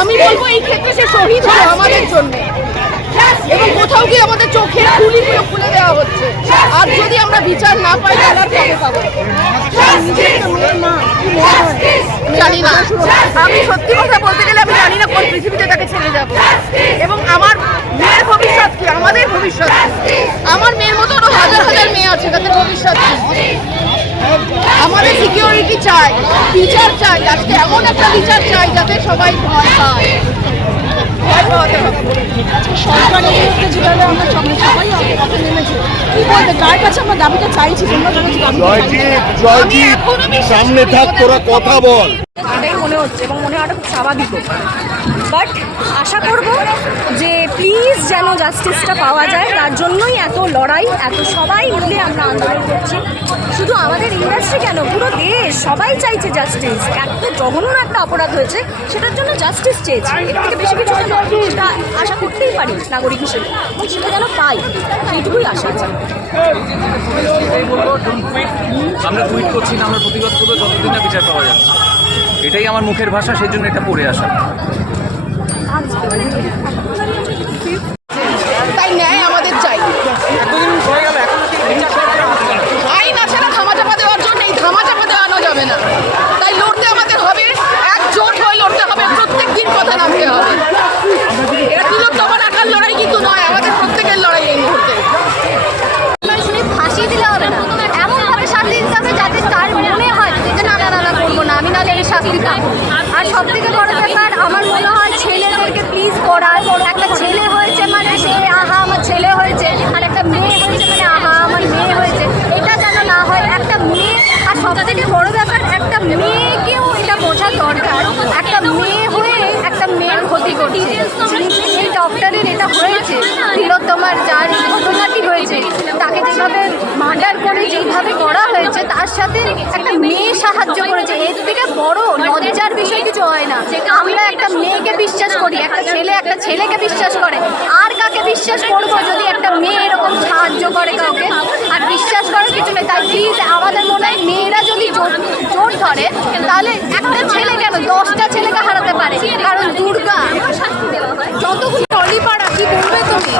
আমি বলব এই ক্ষেত্রে সে শহীদ হলো আমাদের জন্য। এবং কোথাও গিয়ে আমাদের চোখের খুলিগুলো খুলে দেওয়া হচ্ছে। আর যদি আমরা বিচার না পাই, তাহলে কবে পাবো জানি না। আমি সত্যি কথা বলতে গেলে আমি জানি না কোন পৃথিবীতে তাকে ছেড়ে যাব। এবং আমার মেয়ের ভবিষ্যৎ কি? আমাদের ভবিষ্যৎ আমার মেয়ের মতো আরও হাজার হাজার মেয়ে আছে, তাদের ভবিষ্যৎ কি? আমাদের সিকিউরিটি চাই বিচার চাই আজকে এমন একটা বিচার চাই যাতে সবাই ভয় পায়। ভয় সরকারের বিরুদ্ধে যেভাবে আমরা সবাই সবাই পথে নেমেছি কি বলবে? কার কাছে আমরা দাবিটা চাইছি? তোমরা সামনে থাক তোরা কথা বল। এটাই মনে হচ্ছে এবং মনে হওয়াটা খুব স্বাভাবিক বাট আশা করব যে প্লিজ যেন জাস্টিসটা পাওয়া যায়। তার জন্যই এত লড়াই, এত সবাই মিলে আমরা আন্দোলন করছি। শুধু আমাদের ইন্ডাস্ট্রি কেন? পুরো দেশ, সবাই চাইছে জাস্টিস এত জঘন্য একটা অপরাধ হয়েছে, সেটার জন্য জাস্টিস চেয়েছে। এর থেকে বেশি কিছু সেটা আশা করতেই পারি নাগরিক হিসেবে। সেটা যেন পাই, এইটুকুই আশা আছে। আমরা কুইট করছি না, আমরা প্রতিবাদ করব, যতদিন না বিচার পাওয়া যাচ্ছে। এটাই আমার মুখের ভাষা সেই জন্য এটা পড়ে আসা। ডিটেলস তো ডক্টরের এটা হয়েছে। তোমার যার করে যেভাবে করা হয়েছে, তার সাথে একটা মেয়ে সাহায্য করেছে। এর থেকে বড় লজ্জার বিষয় কিছু হয় না। আমরা একটা মেয়েকে বিশ্বাস করি, একটা ছেলে একটা ছেলেকে বিশ্বাস করে। আর কাকে বিশ্বাস করব যদি একটা মেয়ে এরকম সাহায্য করে কাউকে? আর বিশ্বাস করার কিছু নেই। তাই প্লিজ আমাদের মনে হয় মেয়েরা যদি জোর ধরে, তাহলে একটা ছেলে কেন? দশটা ছেলেকে হারাতে পারে। কারণ দুর্গা, যতগুলো টলিপাড়া কি বলবে তুমি?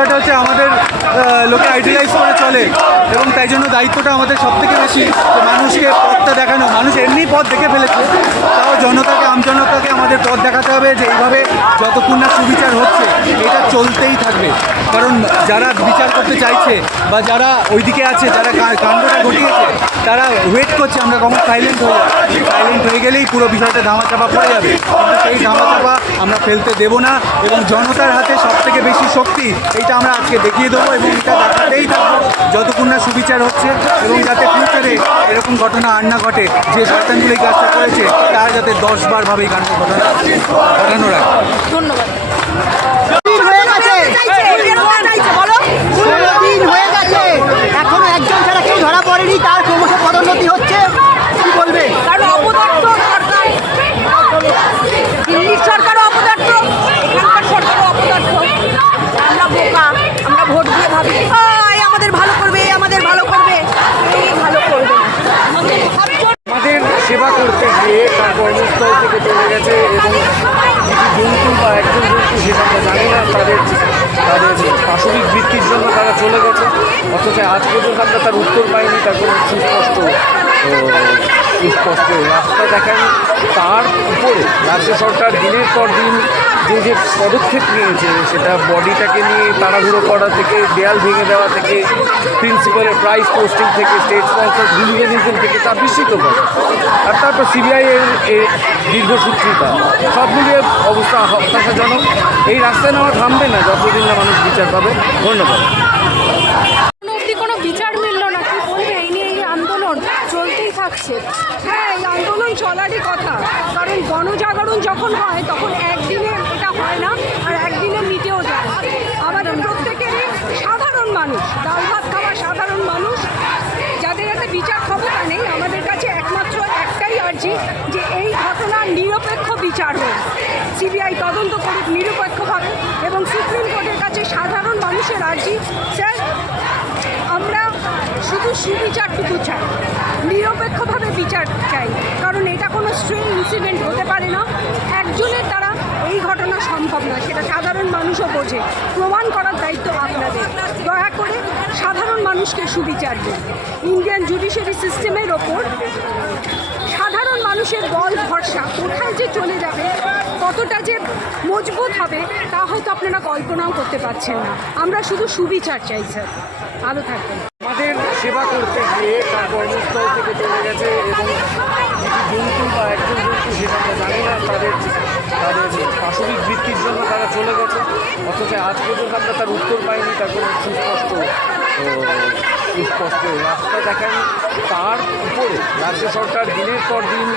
বিষয়টা হচ্ছে আমাদের আহ, লোকে আইডিয়ালাইজ করে চলে। এবং তাই জন্য দায়িত্বটা আমাদের সব থেকে বেশি, যে মানুষকে পথটা দেখানো। মানুষ এমনি পথ দেখে ফেলেছে, তাও জনতাকে আমজনতাকে আমাদের পথ দেখাতে হবে যে এইভাবে যতক্ষণ না সুবিচার হচ্ছে, এটা চলতেই থাকবে। কারণ যারা বিচার করতে চাইছে বা যারা ওইদিকে আছে, যারা কাণ্ডটা ঘটিয়েছে, তারা ওয়েট করছে, আমরা কখন সাইলেন্ট হয়ে যাব সাইলেন্ট হয়ে গেলেই পুরো বিষয়টা ধামাচাপা পড়ে যাবে। সেই ধামাচাপা আমরা ফেলতে দেব না, এবং জনতার হাতে সব থেকে বেশি শক্তি, এইটা আমরা আজকে দেখিয়ে দেবো এবং এটা দেখাতেই থাকব। যতক্ষণ না সুবিচার হচ্ছে এবং যাতে ফিউচারে এরকম ঘটনা আর না ঘটে, যে শয়তানগুলো এই কাজটা করেছে, তারা যাতে দশ বার ভাবে এই ঘটনা ঘটানো রাখে ধন্যবাদ দিন হয়ে গেছে ষোলো দিন হয়ে গেছে এখনও একজন ছাড়া কেউ ধরা পড়েনি তার ক্রমশ পদোন্নতি হচ্ছে কি বলবে কারণ অপদার্থ সরকার দিল্লির সরকারও অপদার্থ এখানকার সরকারও অপদার্থ আমরা বোকা আমরা ভোট দিয়ে ভাবি "আয়, আমাদের ভালো করবে এ আমাদের ভালো করবে এই ভালো করবে আমাদের সেবা করতে গিয়ে তার কর্মস্থল থেকে চলে গেছে এবং কিছু জন্তু বা একজন জন্তু সেটা আমরা জানি না তাদের তাদের পাশবিক বৃত্তির জন্য তারা চলে গেছে। অথচ আজ পর্যন্ত আমরা তার উত্তর পাইনি, তার কোনো সুস্পষ্ট ও, সুস্পষ্ট রাস্তা দেখেন তার উপরে রাজ্য সরকার দিনের পর দিন যে যে পদক্ষেপ নিয়েছে সেটা বডিটাকে নিয়ে তাড়াহুড়ো করা থেকে দেয়াল ভেঙে দেওয়া থেকে প্রিন্সিপালের প্রাইস পোস্টিং থেকে স্টেট স্পন্সর হুলিগানিজম থেকে তা বিস্মিত করে আর তারপর সিবিআই এর এর দীর্ঘসূত্রিতা সব মিলিয়ে অবস্থা হতাশাজনক এই রাস্তায় নেওয়া থামবে না যতদিন না মানুষ বিচার পাবে। ধন্যবাদ। থাকছে হ্যাঁ এই আন্দোলন চলারই কথা। কারণ গণজাগরণ যখন হয় তখন একদিনে এটা হয় না আর একদিনে মিটেও যায় আমাদের প্রত্যেকেরই সাধারণ মানুষ। ডাল ভাত খাওয়া সাধারণ মানুষ। যাদের হাতে বিচার ক্ষমতা নেই আমাদের একটাই যে এই ঘটনার নিরপেক্ষ বিচার হোক, সিবিআই তদন্ত করুক নিরপেক্ষভাবে এবং সুপ্রিম কোর্টের কাছে সাধারণ মানুষের আর্জি, স্যার, আমরা শুধু সুবিচারটুকু চাই, নিরপেক্ষভাবে বিচার চাই, কারণ এটা কোনো স্ট্রেন ইনসিডেন্ট হতে পারে না। একজনের দ্বারা এই ঘটনা সম্ভব না সেটা সাধারণ মানুষও বোঝে। প্রমাণ করার দায়িত্ব আপনাদের। দয়া করে সাধারণ মানুষকে সুবিচার দিন। ইন্ডিয়ান জুডিশিয়ারি সিস্টেমের ওপর সাধারণ মানুষের বল ভরসা, কোথায় যে চলে যাবে, কতটা যে মজবুত হবে, তা হয়তো আপনারা কল্পনাও করতে পারছেন না। আমরা শুধু সুবিচার চাই, স্যার। ভালো থাকবেন। আমাদের সেবা করতে গিয়ে তার কর্মস্থল থেকে চলে গেছে এবং বা একজন সেটা জানি না তাদের তাদের পাশবিক বৃত্তির জন্য তারা চলে গেছে। অথচ আজ পর্যন্ত আমরা তার উত্তর পাইনি তার কোনো সুস্পষ্ট সুস্পষ্ট রাস্তা দেখায়নি তার উপরে রাজ্য সরকার দিনের পর দিন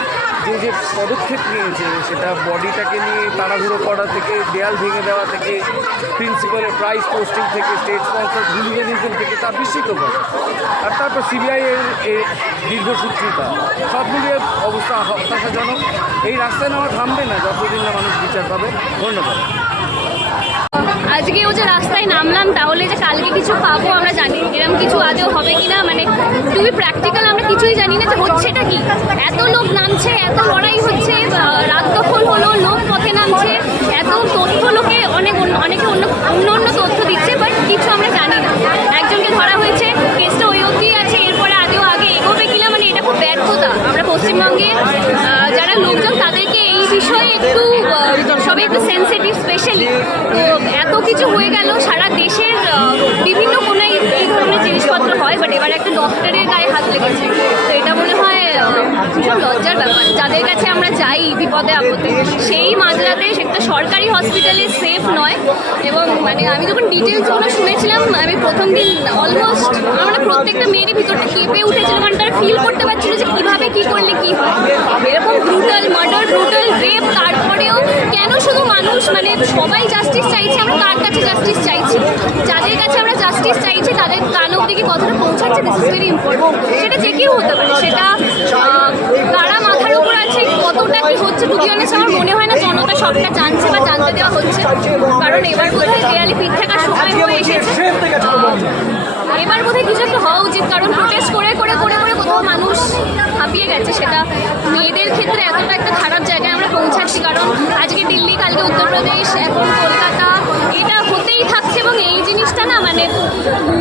যে যে পদক্ষেপ নিয়েছে, সেটা বডিটাকে নিয়ে তাড়াহুড়ো করা থেকে, দেয়াল ভেঙে দেওয়া থেকে প্রিন্সিপালের প্রাইস পোস্টিং থেকে স্টেট স্পন্সর হুলিগানিজম থেকে তা বিস্মিত করে। আর তারপর সিবিআই এর এর দীর্ঘসূত্রিতা সব মিলিয়ে অবস্থা হতাশাজনক। এই রাস্তায় নেওয়া থামবে না, যতদিন না মানুষ বিচার পাবে। ধন্যবাদ। আজকেও যে রাস্তায় নামলাম, তাহলে যে কালকে কিছু পাবো আমরা জানি এরকম কিছু আজও হবে কি না মানে খুবই প্র্যাকটিক্যাল আমরা কিছুই জানি না যে হচ্ছেটা কি। এত লোক নামছে, এত লড়াই হচ্ছে রাত দখল হলো, লোক পথে নামছে, এত তথ্য লোকে অনেক অন্য- অনেকে অন্য অন্য অন্য তথ্য দিচ্ছে বাট কিছু আমরা জানি না একজনকে ধরা হয়েছে কেসটা ওই অবধি আছে এরপরে আদেও আগে এগোবে কিনা মানে এটা খুব ব্যর্থতা আমরা পশ্চিমবঙ্গের আহ, যারা লোকজন তাদেরকে এই বিষয়ে একটু আহ, সবাই একটু সেন্সিটিভ স্পেশালি তো এত কিছু হয়ে গেল সারা দেশের আহ, বিভিন্ন কোনায় এই ধরনের জিনিসপত্র হয় বাট এবার একটা ডক্টরের গায়ে হাত লেগেছে তো এটা মনে হয় আহ, ভীষণ লজ্জার ব্যাপার। যাদের কাছে আমরা যাই বিপদে আপদে, সেই মাঝরাতে সেটা সরকারি হসপিটালে সেফ নয়। এবং মানে আমি যখন ডিটেলসগুলো শুনেছিলাম, আমি প্রথম দিন অলমোস্ট আমরা প্রত্যেকটা মেয়েরই ভিতরটা কেঁপে উঠেছিল মানে তারা ফিল করতে পারছিল যে কীভাবে কী করলে কী হয়। এরকম ব্রুটাল মার্ডার ব্রুটাল রেপ তারপরেও কেন শুধু মানুষ মানে সবাই জাস্টিস চাইছে, আমরা কার কাছে জাস্টিস চাইছি? যাদের কাছে আমরা জাস্টিস চাইছি, তাদের কান অব্দি কি কথাটা পৌঁছাচ্ছে? দিস ইজ ভেরি ইম্পর্টেন্ট সেটা যে কেউ হতে পারে। সেটা আছে কতটা কি হচ্ছে টু অনেস্ট আমার মনে হয় না জনতা সবটা জানছে বা জানতে দেওয়া হচ্ছে। কারণ এবার বোধহয় দেয়ালে পিঠ থাকার সময় হয়ে এসেছে। এবার বোধহয় কিছু একটা হওয়া উচিত, কারণ প্রোটেস্ট করে করে করে করে কোথাও মানুষ হাঁপিয়ে গেছে। সেটা মেয়েদের ক্ষেত্রে এতটা একটা খারাপ জায়গায় আমরা পৌঁছাচ্ছি, কারণ আজকে দিল্লি, কালকে উত্তরপ্রদেশ, এখন কলকাতা এটা হতেই থাকছে এবং এই জিনিসটা না মানে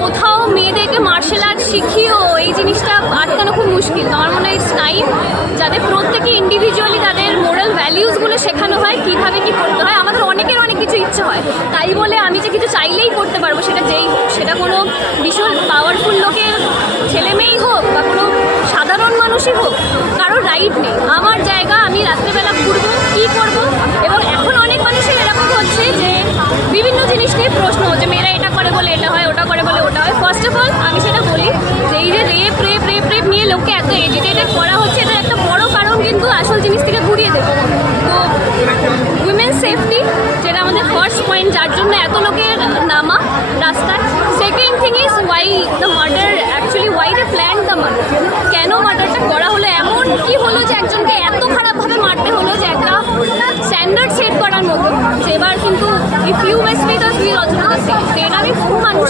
কোথাও মেয়েদেরকে মার্শাল আর্ট শিখিয়েও এই জিনিসটা আটকানো খুব মুশকিল। আমার মনে হয় টাইম যাতে প্রত্যেকে ইন্ডিভিজুয়ালি তাদের মোরাল ভ্যালিউসগুলো শেখানো হয়, কীভাবে কী করতে হয়। আমাদের অনেকের অনেক কিছু ইচ্ছে হয়। তাই বলে আমি যে কিছু চাইলেই করতে পারব, সেটা যেই, সেটা কোনো ভীষণ পাওয়ারফুল লোকের ছেলে মেয়েই হোক বা কোনো সাধারণ মানুষই হোক, কারোর রাইট নেই। আমার জায়গা, আমি রাত্রেবেলা ঘুরবো, কী করব এবং এখন অনেক মানুষের এরকম হচ্ছে যে নিয়ে প্রশ্ন যে মেয়েরা এটা করে বলে, এটা হয়, ওটা করে বলে, ওটা হয় ফার্স্ট অফ অল আমি সেটা বলি যে এই যে রেপ রেপ রেপ রেপ নিয়ে লোককে এত এডুকেটেড করা হচ্ছে এটার একটা বড় কারণ কিন্তু আসল জিনিস থেকে ঘুরিয়ে দেবো। তো উইমেন সেফটি যেটা আমাদের ফার্স্ট পয়েন্ট যার জন্য এত লোকের নামা রাস্তায়। Second thing is why the murder actually why the plan the murder কেন মার্ডারটা করা হলো এমন কি হলো যে একজনকে এত খারাপভাবে মারতে হলো যে একটা স্ট্যান্ডার্ড সেট করার মতো? এবার কিন্তু if you mess with us will also the same আমি খুব মানুষের